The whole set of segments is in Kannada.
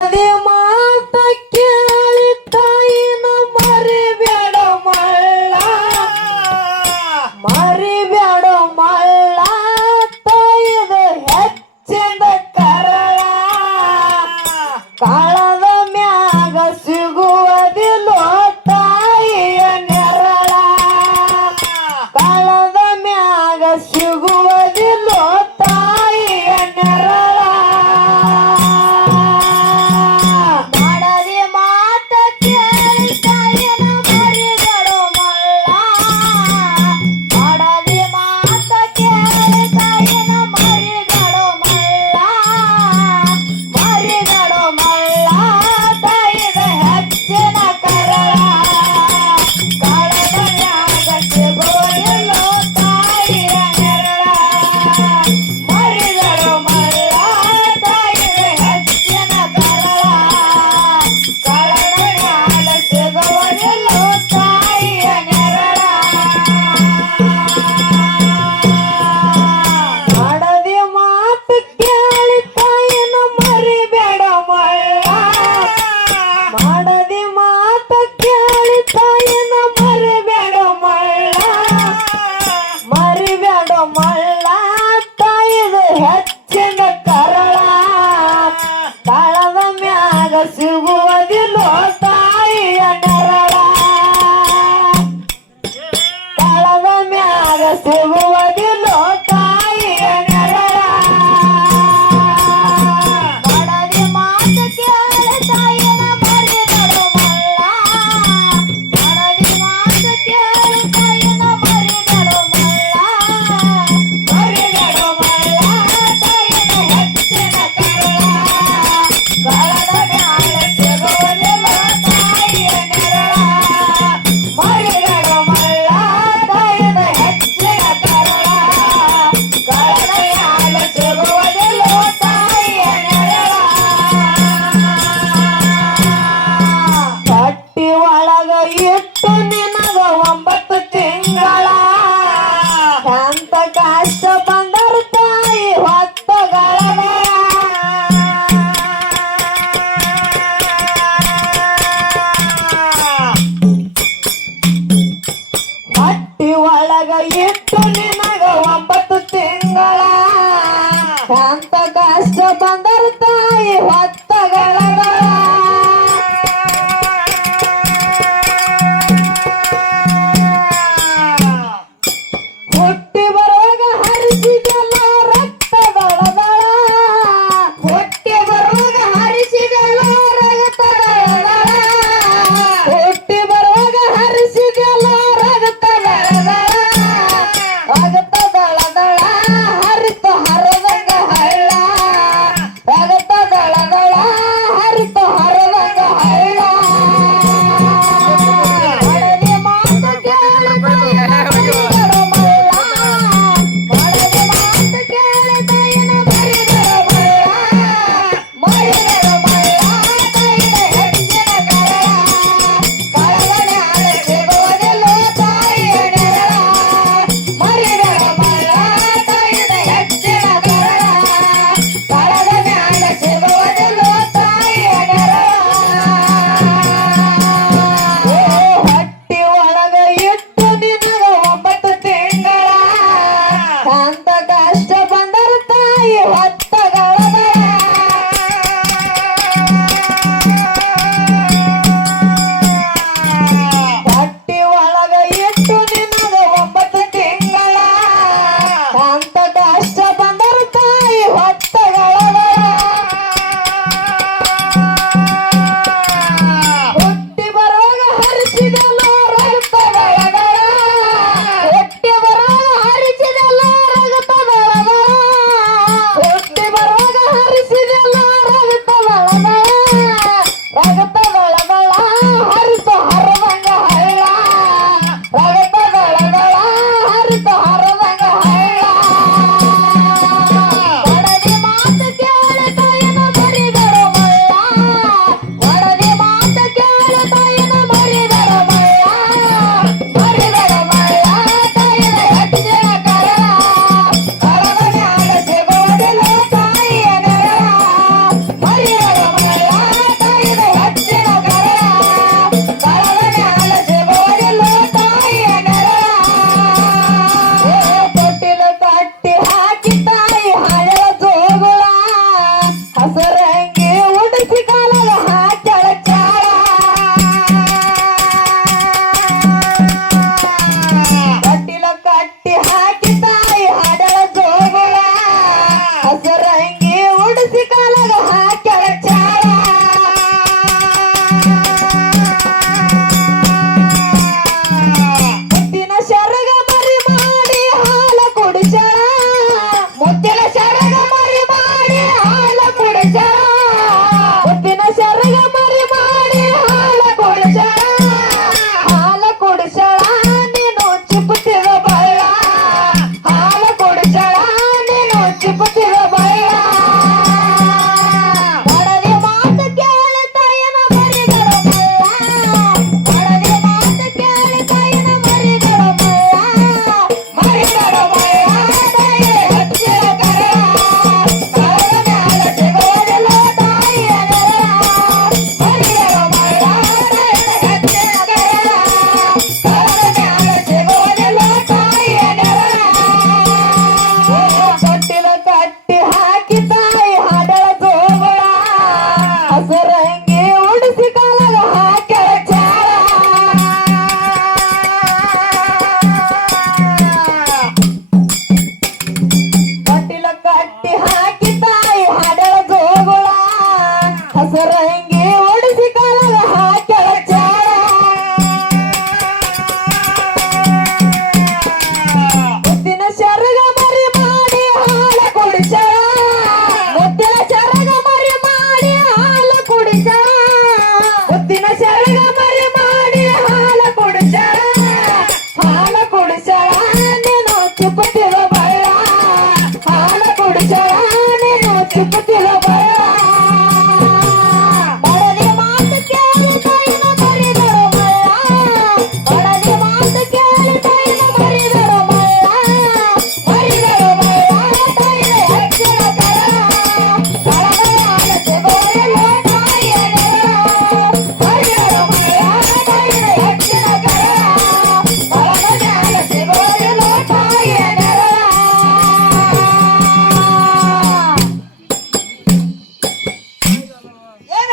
ಅದೇ ಮಾತ ಒಳಗ ಇಟ್ಟು ನಿನಗ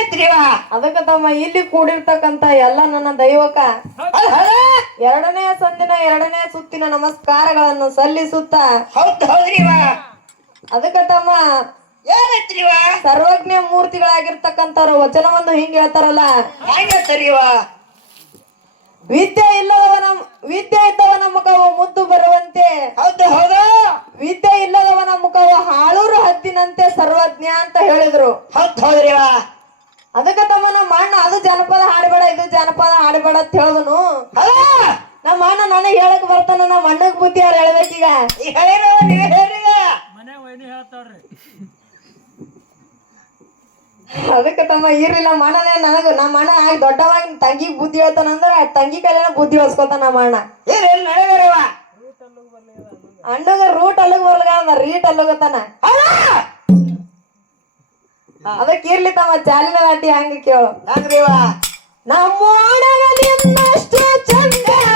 ಏನೈತ್ರಿ ಇವ? ಅದಕ್ಕ ತಮ್ಮ ಇಲ್ಲಿ ಕೂಡಿರ್ತಕ್ಕಂತ ಎಲ್ಲ ನನ್ನ ದೈವಕ ಎರಡನೇ ಸಂದಿನ ಎರಡನೇ ಸುತ್ತಿನ ನಮಸ್ಕಾರಗಳನ್ನು ಸಲ್ಲಿಸುತ್ತ ಹೌದ್. ಅದಕ್ಕ ತಮ್ಮ? ಸರ್ವಜ್ಞ ಮೂರ್ತಿಗಳಾಗಿರ್ತಕ್ಕಂಥವ್ರು ವಚನವನ್ನು ಹಿಂಗ್ ಹೇಳ್ತಾರಲ್ಲ ವಿದ್ಯೆ ಇಲ್ಲದವನ ವಿದ್ಯೆ ಇದ್ದವನ ಮುಖವು ಮುದ್ದು ಬರುವಂತೆ ಹೌದ್ ಹೌದ? ವಿದ್ಯೆ ಇಲ್ಲದವನ ಮುಖವು ಹಾಳೂರು ಹತ್ತಿನಂತೆ ಸರ್ವಜ್ಞ ಅಂತ ಹೇಳಿದ್ರು ಹೌದ್ ಹೌದ್ರಿವಾ. ಅದಕ್ಕ ತಮ್ಮ ನಮ್ಮ ಅಣ್ಣ ಅದು ಜಾನಪದ ಹಾಡಬೇಡ ಇದು ಜಾನಪದ ಹಾಡಬೇಡ ಅಂತ ಹೇಳಿದನು? ನಮ್ಮ ಅಣ್ಣ ನನಗೆ ಹೇಳಕ್ ಬರ್ತಾನ ನಮ್ಮ ಅಣ್ಣಗ್ ಬುದ್ಧಿ ಅವ್ರು ಹೇಳ್ಬೇಕೀಗ ಅದಕ್ಕ ತಮ್ಮ ಇರ್ಲಿಲ್ಲ ಮಣ್ಣನೇ ನನಗ ನಮ್ಮ ಅಣ್ಣ ಆಗಿ ದೊಡ್ಡವಾಗಿ ತಂಗಿ ಬುದ್ಧಿ ಹೇಳ್ತಾನಂದ್ರ ತಂಗಿ ಕಲ್ಯಾಣ ಬುದ್ಧಿ ಹೊಸ್ಕೊತಾನ ನಮ್ಮ ಅಣ್ಣ ಏನ್? ಅಣ್ಣಗ ರೂಟ್ ಅಲ್ಲಗ್ ಬರ್ಲಗ ರೀಟ್ ಅಲ್ಲಗತಾನ? ಅದಕ್ಕೆ ಇರ್ಲಿ ತಮ್ಮ ಚಾಲಿನ ಲಾಟಿ ಹಂಗ ಕೇಳು. ಹಂಗ್ರಿ ಇವ? ನಮ್ಮ ಚಂದ.